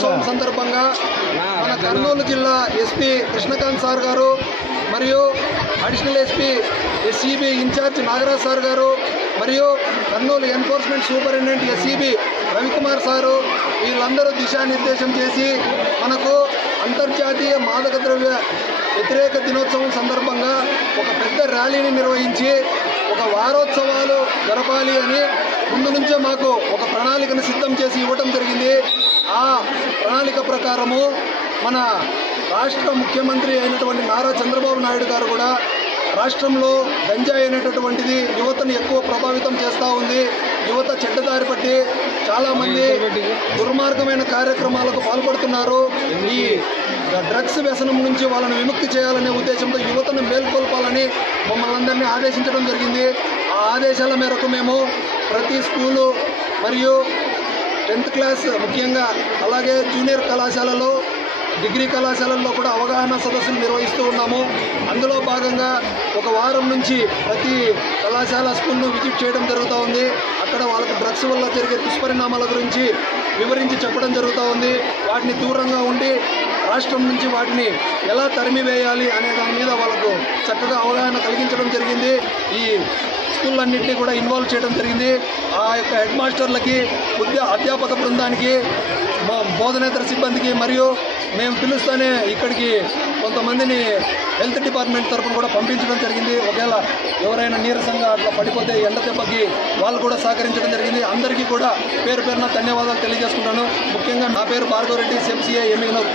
దినోత్సవం సందర్భంగా మన కర్నూలు జిల్లా ఎస్పీ కృష్ణకాంత్ సార్ గారు మరియు additional SP SCB incharge Nagaraj sir గారు మరియు Kurnool enforcement superintendent SCB Ravikumar sir వీళ్ళందరూ దిశానిర్దేశం చేసి మనకు అంతర్జాతీయ మాదక ద్రవ్య వ్యతిరేక దినోత్సవం సందర్భంగా ఒక పెద్ద ర్యాలీని నిర్వహించి ఒక వారోత్సవాలు జరపాలి అని ముందు నుంచే మాకు ఒక ప్రణాళికను సిద్ధం చేసి ఇవ్వటం జరిగింది. ఆ ప్రణాళిక ప్రకారము మన రాష్ట్ర ముఖ్యమంత్రి అయినటువంటి నారా చంద్రబాబు నాయుడు గారు కూడా రాష్ట్రంలో గంజాయి అనేటటువంటిది యువతను ఎక్కువ ప్రభావితం చేస్తూ ఉంది. యువత చెడ్డదారి పట్టి చాలామంది దుర్మార్గమైన కార్యక్రమాలకు పాల్పడుతున్నారు. ఈ డ్రగ్స్ వ్యసనం నుంచి వాళ్ళని విముక్తి చేయాలనే ఉద్దేశంతో యువతను మేల్కొల్పాలని మమ్మల్ని అందరినీ ఆదేశించడం జరిగింది. ఆ ఆదేశాల మేరకు మేము ప్రతి స్కూలు మరియు 10th క్లాస్ ముఖ్యంగా అలాగే జూనియర్ కళాశాలలో డిగ్రీ కళాశాలల్లో కూడా అవగాహన సదస్సులు నిర్వహిస్తూ ఉన్నాము. అందులో భాగంగా ఒక వారం నుంచి ప్రతి కళాశాల స్కూల్ను విజిట్ చేయడం జరుగుతూ ఉంది. అక్కడ వాళ్ళకు డ్రగ్స్ వల్ల జరిగే దుష్పరిణామాల గురించి వివరించి చెప్పడం జరుగుతూ ఉంది. వాటిని దూరంగా ఉండి రాష్ట్రం నుంచి వాటిని ఎలా తరిమివేయాలి అనే దాని మీద వాళ్ళకు చక్కగా అవగాహన కలిగించడం జరిగింది. ఈ స్కూళ్ళన్నింటినీ కూడా ఇన్వాల్వ్ చేయడం జరిగింది. ఆ యొక్క హెడ్ మాస్టర్లకి అధ్యాపక బృందానికి బోధనేతర సిబ్బందికి మరియు మేము పిలుస్తూనే ఇక్కడికి కొంతమందిని హెల్త్ డిపార్ట్మెంట్ తరఫున కూడా పంపించడం జరిగింది. ఒకవేళ ఎవరైనా నీరసంగా అట్లా పడిపోతే ఎండ దెబ్బకి వాళ్ళు కూడా సహకరించడం జరిగింది. అందరికీ కూడా పేరు పేరున ధన్యవాదాలు తెలియజేసుకుంటాను. ముఖ్యంగా నా పేరు భార్గవరెడ్డి, ఎంసీఏ ఎమ్మిగనూరు.